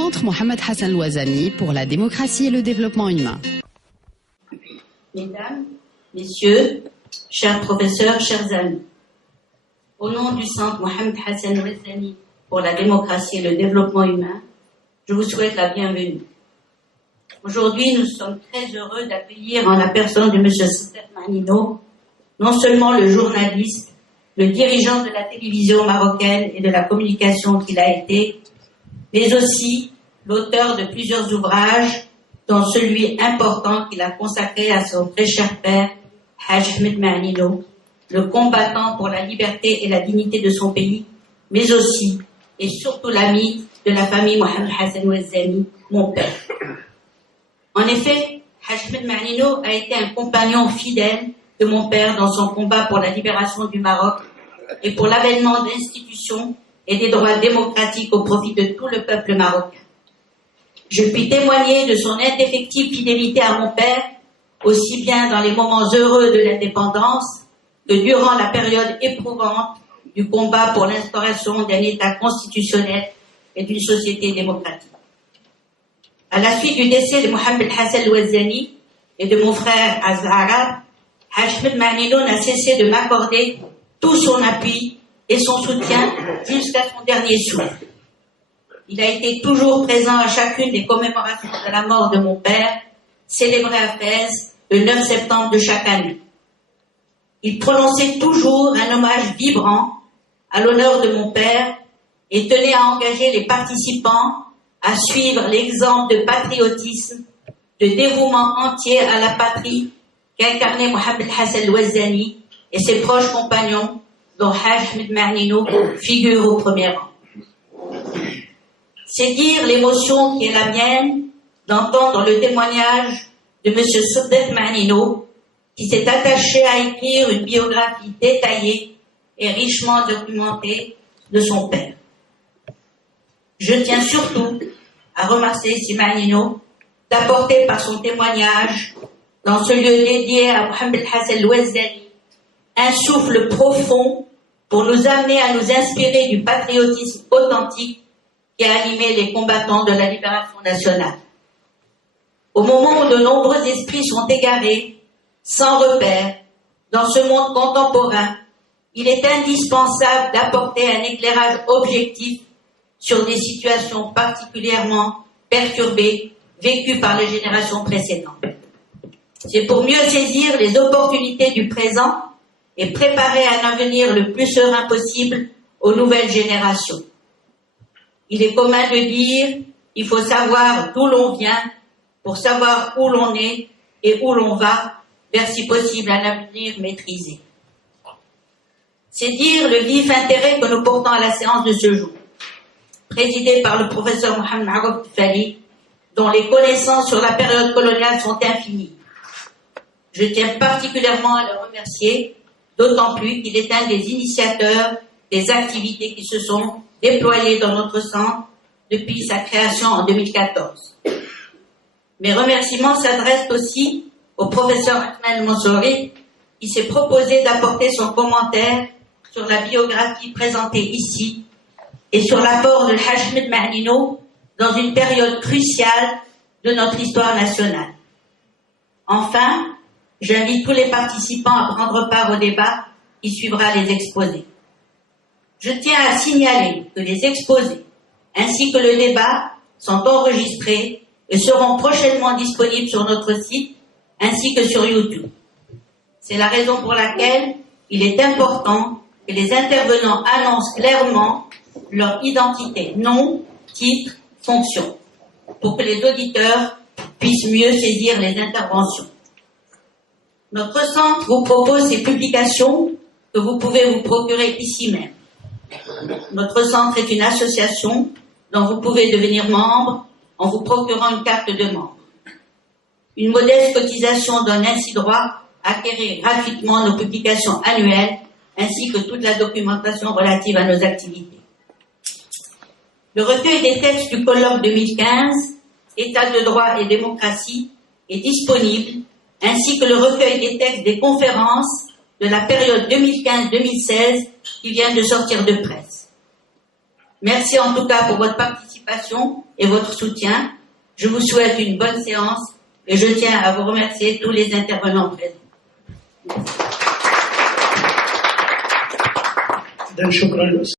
Centre Mohamed Hassan Louazani pour la démocratie et le développement humain. Mesdames, Messieurs, chers professeurs, chers amis, au nom du Centre Mohamed Hassan Louazani pour la démocratie et le développement humain, je vous souhaite la bienvenue. Aujourd'hui, nous sommes très heureux d'accueillir en la personne de M. Saddeq Mahnino, non seulement le journaliste, le dirigeant de la télévision marocaine et de la communication qu'il a été, mais aussi l'auteur de plusieurs ouvrages, dont celui important qu'il a consacré à son très cher père, Haj Ahmed Mahnino, le combattant pour la liberté et la dignité de son pays, mais aussi et surtout l'ami de la famille Mohamed Hassan Louazani, mon père. En effet, Haj Ahmed Mahnino a été un compagnon fidèle de mon père dans son combat pour la libération du Maroc et pour l'avènement d'institutions et des droits démocratiques au profit de tout le peuple marocain. Je puis témoigner de son indéfectible fidélité à mon père, aussi bien dans les moments heureux de l'indépendance que durant la période éprouvante du combat pour l'instauration d'un État constitutionnel et d'une société démocratique. À la suite du décès de Mohamed Hassan Louazani et de mon frère Azhar, Haj Ahmed Mahnino n'a cessé de m'accorder tout son appui et son soutien jusqu'à son dernier souffle. Il a été toujours présent à chacune des commémorations de la mort de mon père, célébrée à Fès le 9 septembre de chaque année. Il prononçait toujours un hommage vibrant à l'honneur de mon père et tenait à engager les participants à suivre l'exemple de patriotisme, de dévouement entier à la patrie qu'incarnait Mohamed Hassan Louazani et ses proches compagnons, dont Haj Ahmed Mahnino figure au premier rang. C'est dire l'émotion qui est la mienne d'entendre le témoignage de M. Saddeq Mahnino, qui s'est attaché à écrire une biographie détaillée et richement documentée de son père. Je tiens surtout à remercier si Mahnino d'apporter par son témoignage, dans ce lieu dédié à Mohamed Hassan Louazani, un souffle profond pour nous amener à nous inspirer du patriotisme authentique qui a animé les combattants de la libération nationale. Au moment où de nombreux esprits sont égarés, sans repère, dans ce monde contemporain, il est indispensable d'apporter un éclairage objectif sur des situations particulièrement perturbées vécues par les générations précédentes. C'est pour mieux saisir les opportunités du présent et préparer un avenir le plus serein possible aux nouvelles générations. Il est commun de dire qu'il faut savoir d'où l'on vient pour savoir où l'on est et où l'on va vers si possible un avenir maîtrisé. C'est dire le vif intérêt que nous portons à la séance de ce jour, présidée par le professeur Mohamed Aroub Fali, dont les connaissances sur la période coloniale sont infinies. Je tiens particulièrement à le remercier, d'autant plus qu'il est un des initiateurs des activités qui se sont déployées dans notre centre depuis sa création en 2014. Mes remerciements s'adressent aussi au professeur Ahmed Mansouri, qui s'est proposé d'apporter son commentaire sur la biographie présentée ici et sur l'apport de Haj Ahmed Mahnino dans une période cruciale de notre histoire nationale. Enfin, j'invite tous les participants à prendre part au débat qui suivra les exposés. Je tiens à signaler que les exposés ainsi que le débat sont enregistrés et seront prochainement disponibles sur notre site ainsi que sur YouTube. C'est la raison pour laquelle il est important que les intervenants annoncent clairement leur identité, nom, titre, fonction, pour que les auditeurs puissent mieux saisir les interventions. Notre centre vous propose ces publications que vous pouvez vous procurer ici même. Notre centre est une association dont vous pouvez devenir membre en vous procurant une carte de membre. Une modeste cotisation donne ainsi droit à acquérir gratuitement nos publications annuelles ainsi que toute la documentation relative à nos activités. Le recueil des textes du colloque 2015, État de droit et démocratie, est disponible, ainsi que le recueil des textes des conférences de la période 2015-2016 qui vient de sortir de presse. Merci en tout cas pour votre participation et votre soutien. Je vous souhaite une bonne séance et je tiens à vous remercier tous les intervenants présents. شكرا